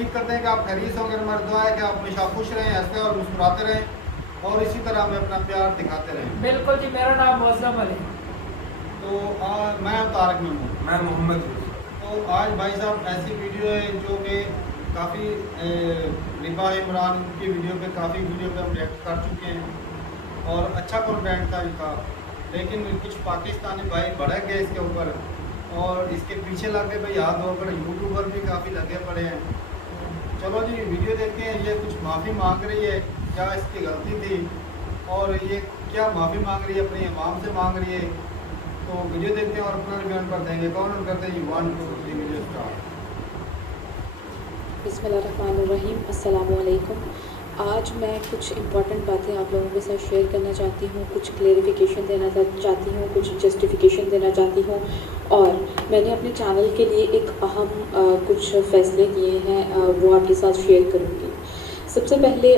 उम्मीद करते हैं कि आप खैरियत से होंगे। हमारी दुआ है कि आप हमेशा खुश रहें, हंसते और मुस्कुराते रहें और इसी तरह हमें अपना प्यार दिखाते रहें। बिल्कुल जी, मेरा नाम मौसम अली। तो मैं तारक में हूँ। मैं मोहम्मद। तो आज भाई साहब ऐसी वीडियो है जो कि काफ़ी निबाह इमरान की वीडियो पे काफ़ी वीडियो पे हम रिएक्ट कर चुके हैं और अच्छा कंटेंट था इनका, लेकिन कुछ पाकिस्तानी भाई भड़क गए इसके ऊपर और इसके पीछे लगे भाई हाथ धोकर यूट्यूबर भी काफ़ी लगे पड़े हैं। चलो जी वीडियो देखते हैं। ये कुछ माफ़ी मांग रही है, क्या इसकी गलती थी और ये क्या माफ़ी मांग रही है, अपनी इमाम से मांग रही है। तो वीडियो देखते हैं और अपना रिव्यू कर देंगे। कौन करते हैं? 1 2 3 वीडियो स्टार्ट। बिस्मिल्लाहिर्रहमानिर्रहीम, अस्सलामु अलैकुम। आज मैं कुछ इम्पॉर्टेंट बातें आप लोगों के साथ शेयर करना चाहती हूँ, कुछ क्लेरिफिकेशन देना चाहती हूँ, कुछ जस्टिफिकेशन देना चाहती हूँ और मैंने अपने चैनल के लिए एक अहम कुछ फ़ैसले किए हैं, वो आपके साथ शेयर करूँगी। सबसे पहले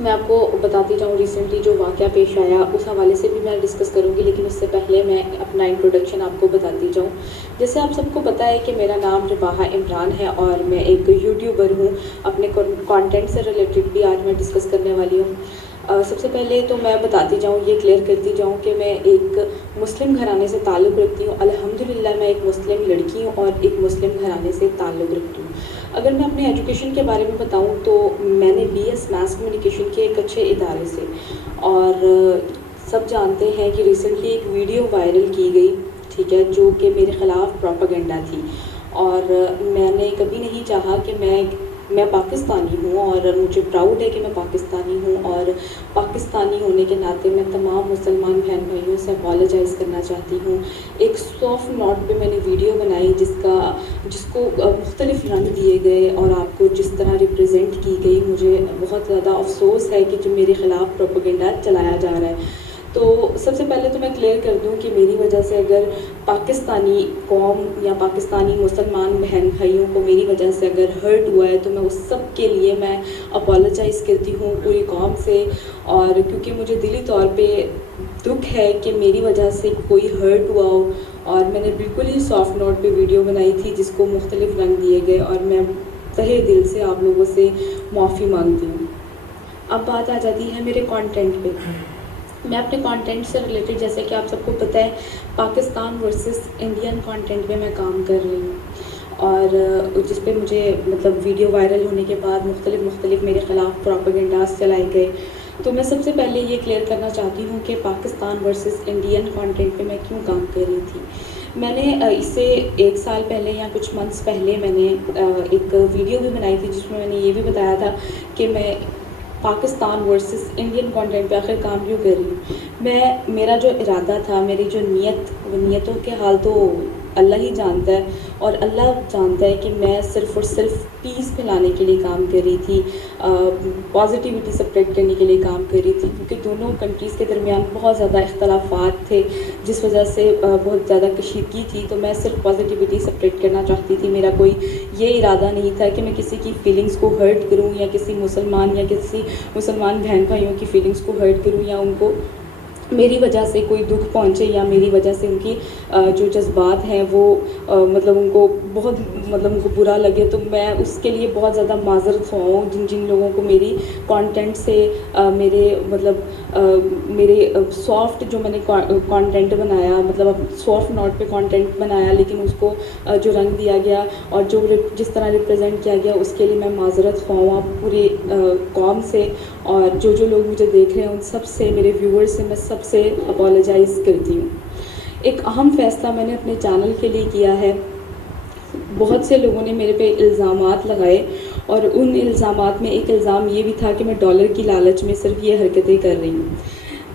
मैं आपको बताती जाऊँ, रिसेंटली जो वाक़या पेश आया उस हवाले से भी मैं डिस्कस करूँगी, लेकिन उससे पहले मैं अपना इंट्रोडक्शन आपको बताती जाऊँ। जैसे आप सबको पता है कि मेरा नाम रिबाहा इमरान है और मैं एक यूट्यूबर हूँ। अपने कंटेंट से रिलेटेड भी आज मैं डिस्कस करने वाली हूँ। सबसे पहले तो मैं बताती जाऊँ, ये क्लियर करती जाऊँ कि मैं एक मुस्लिम घराने से ताल्लुक़ रखती हूँ। अल्हम्दुलिल्लाह मैं एक मुस्लिम लड़की हूँ और एक मुस्लिम घराने से ताल्लुक़ रखती हूँ। अगर मैं अपने एजुकेशन के बारे में बताऊँ तो मैंने BS मैस कम्युनिकेशन के एक अच्छे इदारे से, और सब जानते हैं कि रिसेंटली एक वीडियो वायरल की गई, ठीक है, जो कि मेरे ख़िलाफ़ प्रोपेगेंडा थी और मैंने कभी नहीं चाहा कि मैं पाकिस्तानी हूँ और मुझे प्राउड है कि मैं पाकिस्तानी हूँ और पाकिस्तानी होने के नाते मैं तमाम मुसलमान बहन भाइयों से अपॉलोजाइज़ करना चाहती हूँ। एक सॉफ्ट नोट पे मैंने वीडियो बनाई जिसको मुख्तलिफ रंग दिए गए और आपको जिस तरह रिप्रेजेंट की गई, मुझे बहुत ज़्यादा अफसोस है कि जो मेरे ख़िलाफ़ प्रोपेगेंडा चलाया जा रहा है। तो सबसे पहले तो मैं क्लियर कर दूं कि मेरी वजह से अगर पाकिस्तानी कौम या पाकिस्तानी मुसलमान बहन भाइयों को मेरी वजह से अगर हर्ट हुआ है तो मैं उस सब के लिए मैं अपोलोजाइज़ करती हूँ पूरी कौम से। और क्योंकि मुझे दिली तौर पे दुख है कि मेरी वजह से कोई हर्ट हुआ हो, और मैंने बिल्कुल ही सॉफ्ट नोट पे वीडियो बनाई थी जिसको मुख्तलिफ रंग दिए गए और मैं तहे दिल से आप लोगों से माफ़ी मांगती हूँ। अब बात आ जाती है मेरे कंटेंट पे। मैं अपने कंटेंट से रिलेटेड, जैसे कि आप सबको पता है, पाकिस्तान वर्सेस इंडियन कंटेंट पे मैं काम कर रही हूँ और जिस पे मुझे मतलब वीडियो वायरल होने के बाद मुख्तलिफ मेरे ख़िलाफ़ प्रोपेगेंडास चलाए गए। तो मैं सबसे पहले ये क्लियर करना चाहती हूँ कि पाकिस्तान वर्सेस इंडियन कंटेंट पे मैं क्यों काम कर रही थी। मैंने इससे 1 साल पहले या कुछ मंथ्स पहले मैंने एक वीडियो भी बनाई थी जिसमें मैंने ये भी बताया था कि मैं पाकिस्तान वर्सेस इंडियन कंटेंट पे आखिर काम क्यों कर रही हूँ। मेरा जो इरादा था, मेरी जो नीयतों के हाल तो अल्लाह ही जानता है और अल्लाह जानता है कि मैं सिर्फ़ और सिर्फ पीस फैलाने के लिए काम कर रही थी, पॉजिटिविटी स्प्रेड करने के लिए काम कर रही थी, क्योंकि दोनों कंट्रीज़ के दरमियान बहुत ज़्यादा इख्तलाफात थे जिस वजह से बहुत ज़्यादा कशीदगी थी। तो मैं सिर्फ पॉजिटिविटी स्प्रेड करना चाहती थी। मेरा कोई ये इरादा नहीं था कि मैं किसी की फ़ीलिंग्स को हर्ट करूँ या किसी मुसलमान बहन भाइयों की फ़ीलिंग्स को हर्ट करूँ या उनको मेरी वजह से कोई दुख पहुँचे या मेरी वजह से उनकी जो जज्बात हैं वो मतलब उनको बुरा लगे। तो मैं उसके लिए बहुत ज़्यादा माज़रत हूँ जिन लोगों को मेरी कंटेंट से मेरे सॉफ्ट जो मैंने कंटेंट बनाया, मतलब सॉफ्ट नोट पे कंटेंट बनाया, लेकिन उसको जो रंग दिया गया और जिस तरह रिप्रेजेंट किया गया उसके लिए मैं माज़रत हूँ पूरी कौम से। और जो लोग मुझे देख रहे हैं उन सब से, मेरे व्यूअर्स से मैं सबसे अपोलोजाइज़ करती हूँ। एक अहम फ़ैसला मैंने अपने चैनल के लिए किया है। बहुत से लोगों ने मेरे पे इल्ज़ामात लगाए और उन इल्ज़ामात में एक इल्ज़ाम ये भी था कि मैं डॉलर की लालच में सिर्फ ये हरकतें कर रही हूँ।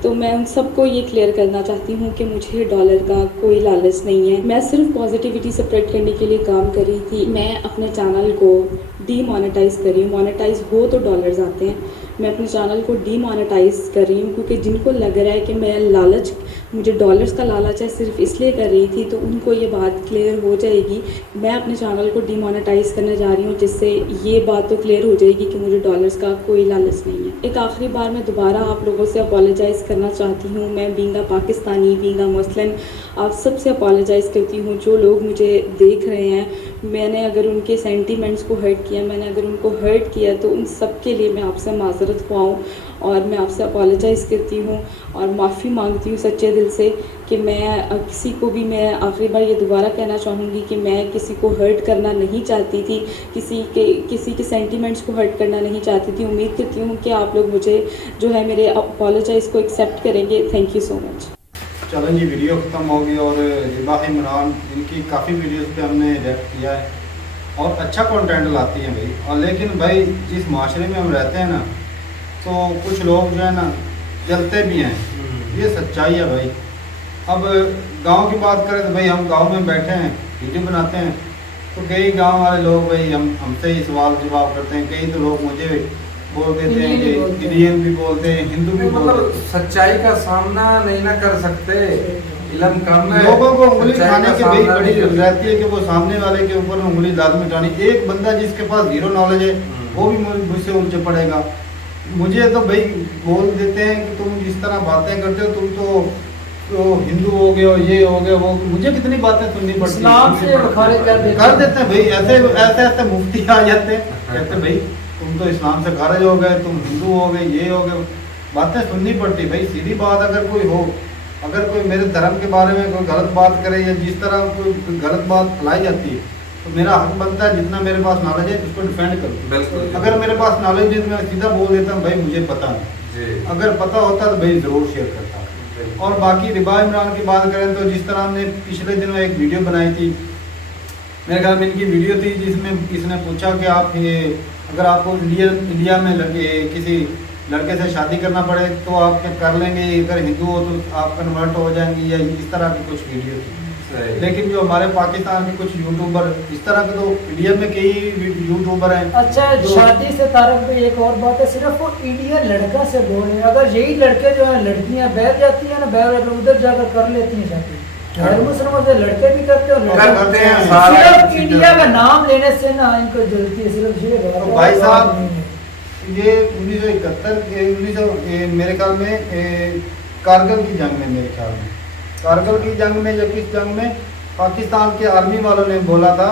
तो मैं उन सबको ये क्लियर करना चाहती हूँ कि मुझे डॉलर का कोई लालच नहीं है। मैं सिर्फ पॉजिटिविटी स्प्रेड करने के लिए काम कर रही थी। मैं अपने चैनल को डीमोनेटाइज़ कर रही हूँ। मोनेटाइज़ हो तो डॉलर्स आते हैं। मैं अपने चैनल को डीमोनेटाइज़ कर रही हूँ क्योंकि जिनको लग रहा है कि मैं लालच मुझे डॉलर्स का लालच है सिर्फ इसलिए कर रही थी, तो उनको ये बात क्लियर हो जाएगी। मैं अपने चैनल को डिमोनेटाइज़ करने जा रही हूँ, जिससे ये बात तो क्लियर हो जाएगी कि मुझे डॉलर्स का कोई लालच नहीं है। एक आखिरी बार मैं दोबारा आप लोगों से अपोलोजाइज़ करना चाहती हूँ। मैं being a Pakistani, being a Muslim, आप सबसे अपोलोजाइज़ करती हूँ। जो लोग मुझे देख रहे हैं, मैंने अगर उनके सेंटीमेंट्स को हर्ट किया, मैंने अगर उनको हर्ट किया, तो उन सब के लिए मैं आपसे माज़रत ख्वाऊँ और मैं आपसे अपोलोजाइज़ करती हूँ और माफ़ी मांगती हूँ सच्चे दिल से कि मैं किसी को भी, मैं आखिरी बार ये दोबारा कहना चाहूँगी कि मैं किसी को हर्ट करना नहीं चाहती थी, किसी के सेंटीमेंट्स को हर्ट करना नहीं चाहती थी। उम्मीद करती हूँ कि आप लोग मुझे जो है मेरे अपोलोजाइज़ को एक्सेप्ट करेंगे। Thank you so much. चलें जी, वीडियो ख़त्म होगी और हिबा इमरान इनकी काफ़ी वीडियोस पे हमने रिएक्ट किया है और अच्छा कंटेंट लाती हैं भाई। और लेकिन भाई जिस माशरे में हम रहते हैं ना, तो कुछ लोग जो है ना जलते भी हैं, ये सच्चाई है भाई। अब गांव की बात करें तो भाई हम गांव में बैठे हैं, वीडियो बनाते हैं, तो कई गांव वाले लोग भाई हमसे ही सवाल जवाब करते हैं। कई तो लोग मुझे बोल देते हैं कि इंडियन भी बोलते हैं, हिंदू भी बोलते मतलब हैं। सच्चाई का सामना नहीं ना कर सकते, इल्म कम है। लोगों को उंगली सच्चाई खाने का की भाई सामना बड़ी नहीं कर रहती है कि वो सामने वाले के ऊपर उंगली लाजमी उठानी। एक बंदा जिसके पास जीरो नॉलेज है वो भी मुझसे उलझे पड़ेगा। मुझे तो भाई बोल देते हैं कि तुम जिस तरह बातें करते हो, तुम तो हिंदू हो गए हो, ये हो गए वो। मुझे कितनी बातें सुननी पड़ती इस्लाम से खारिज कर देते हैं भाई। ऐसे मुफ्ती आ जाते हैं, कहते भाई तुम तो इस्लाम से खारिज हो गए, तुम हिंदू हो गए, ये हो गए। बातें सुननी पड़ती भाई। सीधी बात, अगर कोई हो, अगर कोई मेरे धर्म के बारे में कोई गलत बात करे या जिस तरह कोई गलत बात फैलाई जाती है, तो मेरा हक बनता है जितना मेरे पास नॉलेज है उसको डिफेंड करूँ। अगर मेरे पास नॉलेज नहीं तो मैं सीधा बोल देता हूँ भाई मुझे पता नहीं। अगर पता होता तो भाई ज़रूर शेयर करता। और बाकी हिबा इमरान की बात करें तो जिस तरह हमने पिछले दिनों एक वीडियो बनाई थी, मेरे ख्याल में इनकी वीडियो थी, जिसमें इसने पूछा कि आप ये अगर आपको इंडिया में किसी लड़के से शादी करना पड़े तो आप क्या कर लेंगे, अगर हिंदू हो तो आप कन्वर्ट हो जाएंगे, या इस तरह की कुछ वीडियो थी। लेकिन जो हमारे पाकिस्तान के कुछ यूट्यूबर इस तरह के, तो इंडिया में कई यूट्यूबर हैं। अच्छा, शादी से तारुफ पे एक और बात है, सिर्फ वो इंडियन लड़का से बोल रहे हैं। अगर यही लड़के जो है लड़कियां बैठ जाती है ना, बैठ उधर जाकर कर लेती हैं शादी। गैर मुसलमान से लड़के भी करते हैं, सिर्फ इंडिया का नाम लेने से ना इनको जलती है, सिर्फ ये बात। तो भाई साहब, ये 1971 मेरे ख्याल में कारगिल की जंग में, मेरे ख्याल में कारगिल की जंग में या किस जंग में पाकिस्तान के आर्मी वालों ने बोला था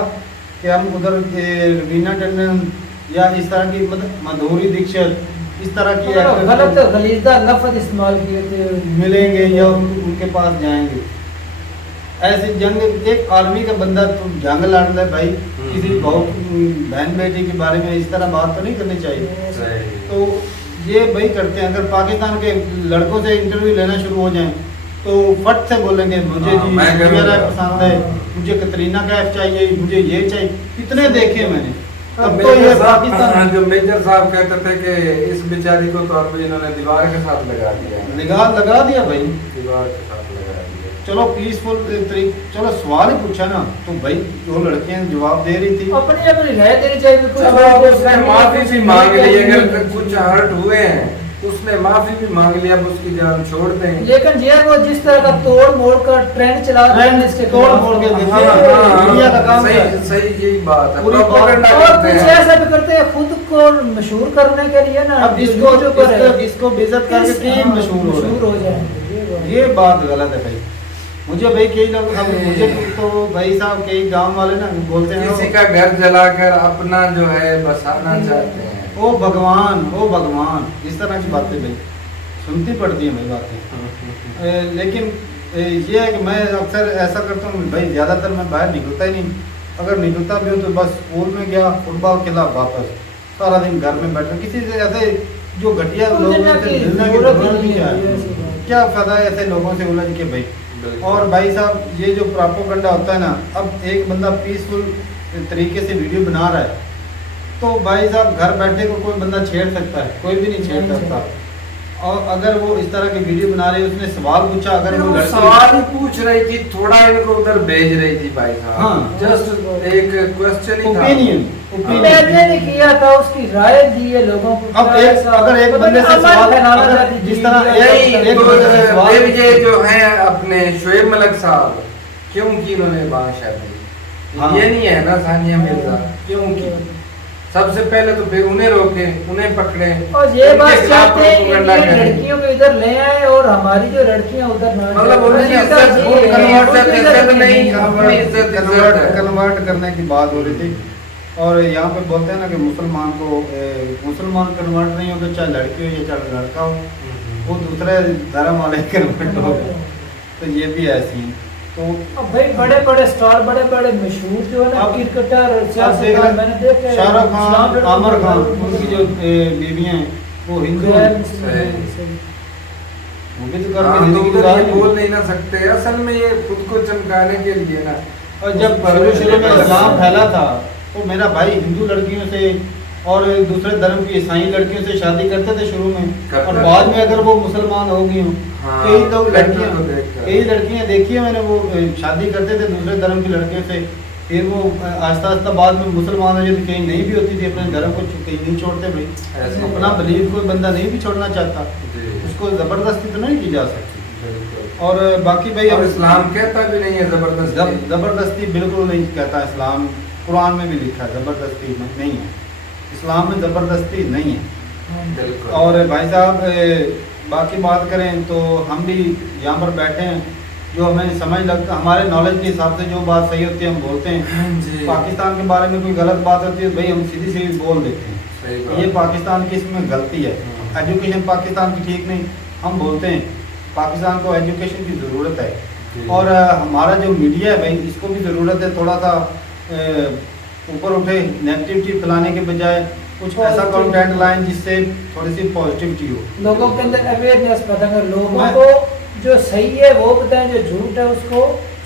कि हम उधर रवीना टंडन या इस तरह की माधुरी दीक्षित इस तरह की गलत गलीज़ा लफ्ज़ इस्तेमाल किए थे, मिलेंगे या उनके पास जाएंगे। ऐसी जंग, एक आर्मी का बंदा तो जंग लड़ रहा है भाई, किसी बहन बेटी के बारे में इस तरह बात तो नहीं करनी चाहिए। तो ये भाई करते हैं। अगर पाकिस्तान के लड़कों से इंटरव्यू लेना शुरू हो जाएं तो फट से बोलेंगे मुझे जी मेरा पसंद है, मुझे कतरीना कैफ चाहिए, मुझे ये चाहिए। कितने देखे मैंने। अब तो ये पाकिस्तान जो मेजर साहब कहते थे कि इस बेचारी को तो अब इन्होंने दीवार के साथ लगा दिया, निगाह लगा दिया भाई, दीवार के साथ लगा दिया। चलो पीसफुल चलो सवाल ही पूछा ना, तो भाई जो लड़कियां जवाब दे रही थी, अपनी अपनी राय देनी चाहिए। कुछ उसने माफी भी मांग ली, अगर कुछ हर्ट हुए हैं उसने माफी भी मांग लिया, अब उसकी जान छोड़ दें। लेकिन ये वो जिस तरह का तोड़ मोड़ कर ट्रेंड चला रहे हैं, इसके तोड़ मोड़ के मीडिया का काम है। सही यही बात है। पूरी प्रोपेगेंडा और करते कुछ हैं। ऐसा भी करते हैं खुद को मशहूर करने के लिए ना, अब इसको बेइज्जत करके कि मशहूर हो जाएंगे। ये बात गलत है भाई। मुझे भाई कई लोग, मुझे तो भाई साहब कई गांव वाले ना बोलते हैं किसी का घर जलाकर अपना जो है बसाना चाहते हैं। ओ भगवान, इस तरह की बातें भाई सुनती पड़ती हैं भाई बातें। लेकिन ये है कि मैं अक्सर ऐसा करता हूँ भाई, ज़्यादातर मैं बाहर निकलता ही नहीं। अगर निकलता भी हूँ तो बस स्कूल में गया, फुटबॉल खेला, वापस सारा दिन घर में बैठा। किसी से ऐसे जो घटिया लोग मिलने की जरूरत नहीं है। क्या फ़ायदा है ऐसे लोगों से उलझ के भाई। और भाई साहब, ये जो प्रोपेगेंडा होता है ना, अब एक बंदा पीसफुल तरीके से वीडियो बना रहा है, तो भाई साहब घर बैठे को कोई बंदा छेड़ सकता है? कोई भी नहीं छेड़ सकता। और अगर वो इस तरह की वीडियो बना रही है, उसने सवाल पूछा, अगर वो वो लड़की सवाल ही पूछ रही थी, थोड़ा इनको उधर भेज रही थी भाई साहब। हाँ। जस्ट एक क्वेश्चन ही था। ओपिनियन मैंने नहीं किया था, उसकी राय दी है लोगों को। अब अगर एक बंदे से सवाल अगर जिस तरह यही एक तो बंदे से सवाल फिर ये जो है अपने शोएब मलिक साहब, क्यों की इन्होंने वहाँ शादी? हाँ। ये नहीं है ना सानिया मिर्जा, क्यों की? सबसे पहले तो फिर उन्हें रोके, उन्हें पकड़े, और ये उनके बात खिलाफ चाहते हैं कि प्रोपेगेंडा ये करें। लड़कियों को इधर ले आए और हमारी जो लड़कियां उधर ना मतलब जाएं। उन्हें इज्जत इज्जत ये है, इज्जत नहीं, नहीं है। अपनी इज्जत कन्वर्ट करने की बात हो रही थी। और यहाँ पे बोलते हैं ना कि मुसलमान को मुसलमान कन्वर्ट नहीं होगा, चाहे लड़की हो या चाहे लड़का हो, वो दूसरे धर्म वाले कन्वर्ट हो। तो ये भी ऐसी हैं। तो अब भाई बड़े बड़े स्टार, बड़े बड़े मशहूर जो है ना अब- क्रिकेटर, आप सियासतदान, मैंने देखे शाहरुख खान, इस्लाम आमिर खान, लड़कों उनकी जो बीवियां हैं वो हिंदू गैर हैं। मुस्लिम हैं, सही। वो भी तो हाँ, करके तो जिंदगी उधर गुजार ये रहे बोल हैं। नहीं ना सकते, असल में ये खुद को चमकाने के लिए ना। और जब शुरू में इस्लाम फैला था तो मेरा भाई हिंदू लड़कियों से और दूसरे धर्म की ईसाई लड़कियों से शादी करते थे शुरू में, करते और थे। बाद में अगर वो मुसलमान हो गई हों, हाँ, कई तो लड़कियां को देखकर। कई लड़कियां देखी है मैंने, वो शादी करते थे दूसरे धर्म की लड़कियों से, फिर वो आहिस्ता आहिस्ता बाद में मुसलमान हो जाती, कहीं नहीं भी होती थी, अपने धर्म को कहीं नहीं छोड़ते भाई। ऐसे ही अपना बात। बिलीव कोई बंदा नहीं भी छोड़ना चाहता, जी, उसको जबरदस्ती तो नहीं की जा सकती। बिल्कुल। और बाकी भाई और अब इस्लाम कहता भी नहीं है जबरदस्ती। जबरदस्ती बिल्कुल नहीं कहता इस्लाम, कुरान में भी लिखा है जबरदस्ती नहीं है, इस्लाम में जबरदस्ती नहीं है। बिल्कुल। और भाई साहब बाकी बात करें तो हम भी यहाँ पर बैठे हैं, जो हमें समझ लगता, हमारे नॉलेज के हिसाब से जो बात सही होती है हम बोलते हैं। जी, पाकिस्तान के बारे में कोई गलत बात होती है भाई हम सीधी सीधी बोल देते हैं, सही बात। ये पाकिस्तान की इसमें गलती है, एजुकेशन पाकिस्तान की ठीक नहीं, हम बोलते हैं पाकिस्तान को एजुकेशन की ज़रूरत है। जी। और हमारा जो मीडिया है भाई इसको भी ज़रूरत है थोड़ा सा ऊपर उठे, नेगेटिविटी फैलाने के बजाय कुछ ऐसा कंटेंट लाएं जिससे थोड़ी सी पॉजिटिविटी हो, लोगों के अंदर अवेयरनेस पैदा कर, लोगों मैं- को जो सही है वो बताएं, जो झूठ है उसको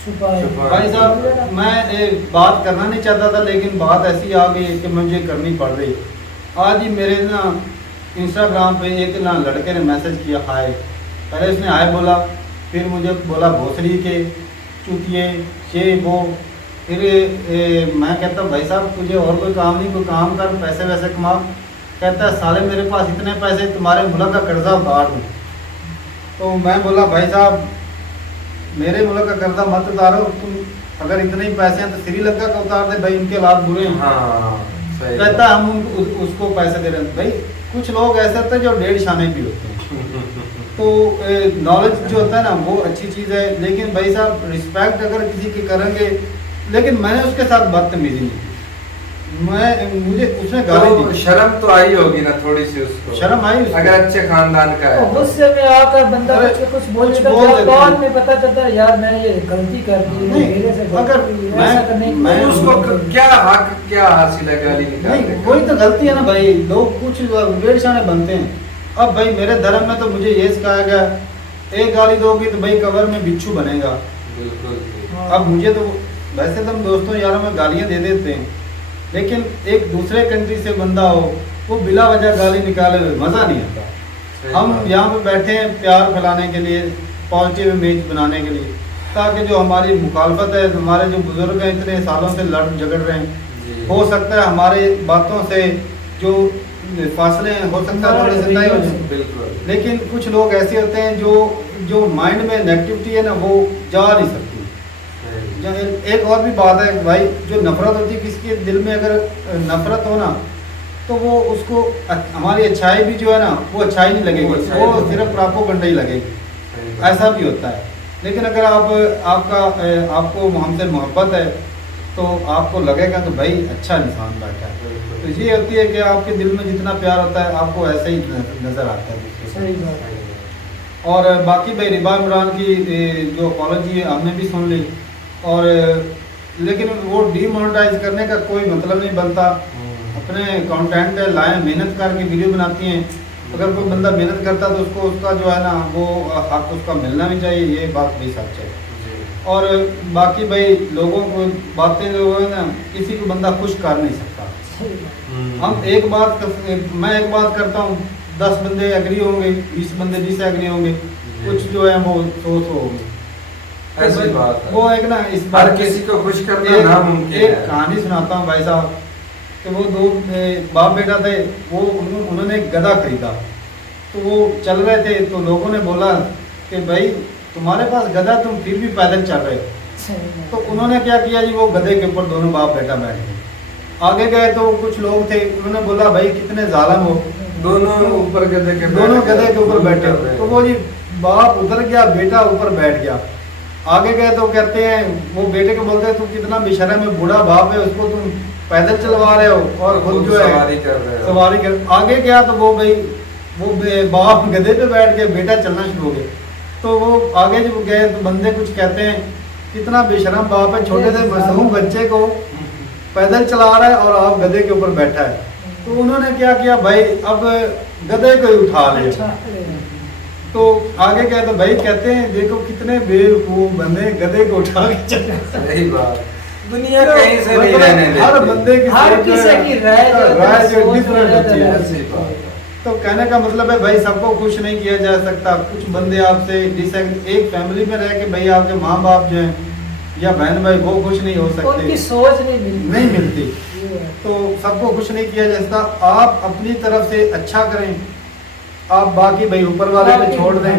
छुपाएं। छुपाएं। भाई साहब मैं एक बात करना नहीं चाहता था लेकिन बात ऐसी आ गई कि मुझे करनी पड़ रही। आज ही मेरे ना इंस्टाग्राम पे एक ना लड़के ने मैसेज किया हाय, पहले उसने हाय बोला, फिर मुझे बोला भोसड़ी के चुतिए ये वो, फिर मैं कहता भाई साहब तुझे और कोई काम नहीं, कोई काम कर, पैसे वैसे कमा। कहता है साले मेरे पास इतने पैसे तुम्हारे मुल्क का कर्जा उतार दूँ। तो मैं बोला भाई साहब मेरे मुल्क का कर्जा मत उतारो, तुम अगर इतने ही पैसे हैं तो श्रीलंका का उतार दे भाई, उनके हालात बुरे हैं। हाँ, सही कहता हम उसको पैसे दे रहे हैं। भाई कुछ लोग ऐसे होते हैं जो 1.5 शाने भी होते हैं। तो नॉलेज जो होता है ना वो अच्छी चीज़ है, लेकिन भाई साहब रिस्पेक्ट अगर किसी की करेंगे, लेकिन मैंने उसके साथ बदतमीजी नहीं की, मुझे उसने गाली तो दी, शर्म तो आई होगी ना थोड़ी सी उसको, शर्म आई उसको। अगर अच्छे खानदान का तो है। गुस्से में आकर बंदा अरे, कुछ बोल कुछ देता बोल है, देते बाद हैं। में पता चलता है यार मैंने ये गलती कर दी, नहीं, मेरे से अगर गलती हुई, मैं- ऐसा करने की मैं कोशिश उसको नहीं क्या हक क्या हासिल है गाली निकालने नहीं का? वही तो गलती है ना भाई, लोग कुछ 1.5 शाने बनते हैं। अब भाई मेरे धर्म में तो मुझे ये सिखाया गया, एक गाली दोगी तो भाई कब्र में बिच्छू बनेगा। बिल्कुल जी। हाँ। अब मुझे तो वैसे तो हम दोस्तों यारों में गालियाँ दे देते हैं, लेकिन एक दूसरे कंट्री से बंदा हो वो बिला वजह गाली निकाले हुए मज़ा नहीं आता। सही हम बात। यहाँ पे बैठे हैं प्यार फैलाने के लिए, पॉजिटिव इमेज बनाने के लिए, ताकि जो हमारी मुखालफत है, हमारे जो बुजुर्ग हैं इतने सालों से लड़ झगड़ रहे हैं, जी। हो सकता है हमारे बातों से जो फासले हैं हो सकता है थोड़े से तय हो जाए। बिल्कुल। लेकिन कुछ लोग ऐसे होते हैं जो माइंड में नेगेटिविटी है ना वो जा नहीं सकती। सही। एक और भी बात है भाई, जो नफरत होती है किसी के दिल में, अगर नफरत हो ना तो वो उसको हमारी अच्छाई भी जो है ना वो अच्छाई नहीं लगेगी, वो अच्छाई वो नहीं सिर्फ प्रापोगंडा ही लगेगी। सही बात। ऐसा भी होता है। लेकिन अगर आपको हमसे मोहब्बत है तो आपको लगेगा कि भाई अच्छा इंसान बैठा है। तो बिल्कुल। ये होती है कि आपके दिल में जितना प्यार होता है आपको ऐसे ही नज़र आता है दूसरे से। सही बात है। और बाकी भाई रिबा इमरान की जो अपॉलॉजी है हमने भी सुन ली, और लेकिन वो डीमोनेटाइज करने का कोई मतलब नहीं बनता। अपने कंटेंट लाएं, मेहनत करके वीडियो बनाती हैं, अगर कोई बंदा मेहनत करता है तो उसको उसका जो है ना वो हक उसका मिलना भी चाहिए, ये बात भी सच है। जी। और बाकी भाई लोगों को बातें जो है ना किसी को बंदा खुश कर नहीं सकता। सही बात। मैं एक बात करता हूँ, 10 बंदे एग्री होंगे, 20 बंदे डिसएग्री होंगे, कुछ जो है वो 100 होंगे। ऐसी बात है। वो एक ना इस हर बार किसी को खुश करना नामुमकिन एक है। कहानी सुनाता हूँ भाई साहब कि वो दो बाप बेटा थे, वो उन्होंने एक गधा खरीदा। तो वो चल रहे थे तो लोगों ने बोला कि भाई तुम्हारे पास गधा, तुम फिर भी पैदल चल रहे हो। तो उन्होंने क्या किया जी, वो गधे के ऊपर दोनों बाप बेटा बैठ गए। आगे गए तो कुछ लोग थे, उन्होंने बोला भाई कितने जालिम हो, दोनों ऊपर गधे के ऊपर बैठे हो। तो वो जी बाप उधर गया, बेटा ऊपर बैठ गया। आगे गए तो कहते हैं, वो बेटे को बोलते हैं तू कितना बेशर्म है, बूढ़ा बाप है, उसको तुम पैदल चलवा रहे हो और खुद जो है सवारी कर। आगे गया तो वो भाई वो बाप गधे पे बैठ के, बेटा चलना शुरू हो गया। तो वो आगे जब गए तो बंदे कुछ कहते हैं कितना बेशर्म बाप है, छोटे से मासूम बच्चे को पैदल चला रहा है और आप गधे के ऊपर बैठा है। तो उन्होंने क्या किया भाई, अब गधे को ही उठा लिया। तो आगे क्या, तो भाई कहते हैं देखो कितने बेवकूफ बंदे गधे को उठा के चले। सही बात, दुनिया कहीं से नहीं रहने देती। हर बंदे की हर किसी की राय जो डिफरेंट होती है। ऐसी बात है। तो कहने का मतलब है भाई सबको खुश नहीं किया जा सकता। कुछ बंदे आपसे एक फैमिली में रह के भाई आपके माँ बाप जो हैं या बहन भाई वो खुश नहीं हो सकते, उनकी सोच नहीं मिलती। तो सबको खुश नहीं किया जा सकता। आप अपनी तरफ से अच्छा करें, आप बाकी भाई ऊपर वाले पे छोड़ दें।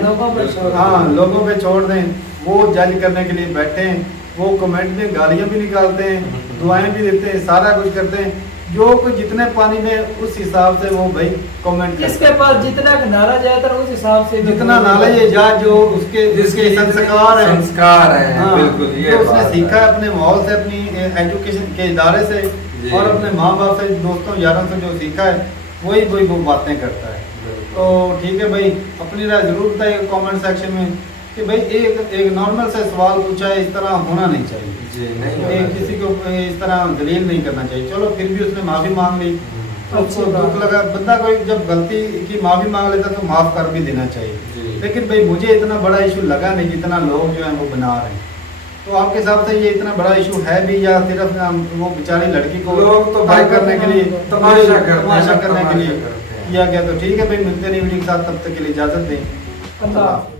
हाँ, लोगों पे छोड़ दें। वो जज करने के लिए बैठे हैं, वो कमेंट में गालियाँ भी निकालते हैं, दुआएं भी देते हैं, सारा कुछ करते हैं। जो कोई जितने पानी में उस हिसाब से वो भाई कमेंट, जिसके पास जितना नारा जाता है उस हिसाब से जितना नॉलेज है जा, जो उसके जिसके संस्कार है हाँ, बिल्कुल ये जो उसने बात सीखा है। है अपने माहौल से, अपनी एजुकेशन के इदारे से और अपने माँ बाप से, दोस्तों यारों से जो सीखा है वही वो बातें करता है। तो ठीक है भाई, अपनी राय जरूर बताइए कमेंट सेक्शन में कि भाई एक नॉर्मल से सवाल पूछा है, इस तरह होना नहीं चाहिए जी, नहीं एक किसी को इस तरह दलील नहीं करना चाहिए। चलो फिर भी उसने माफी मांग ली तो उसको दुख लगा। बंदा कोई जब गलती की माफी मांग लेता तो माफ कर भी देना चाहिए। लेकिन भाई मुझे इतना बड़ा इशू लगा नहीं जितना लोग जो है वो बना रहे हैं। तो आपके हिसाब से ये इतना बड़ा इशू है भी, या सिर्फ वो बेचारी लड़की को लोग तो बात करने के लिए, तमाशा करने के लिए किया गया? तो ठीक है भाई, मिलते नहीं वीडियो के साथ, तब तक के लिए इजाजत दें। अल्लाह।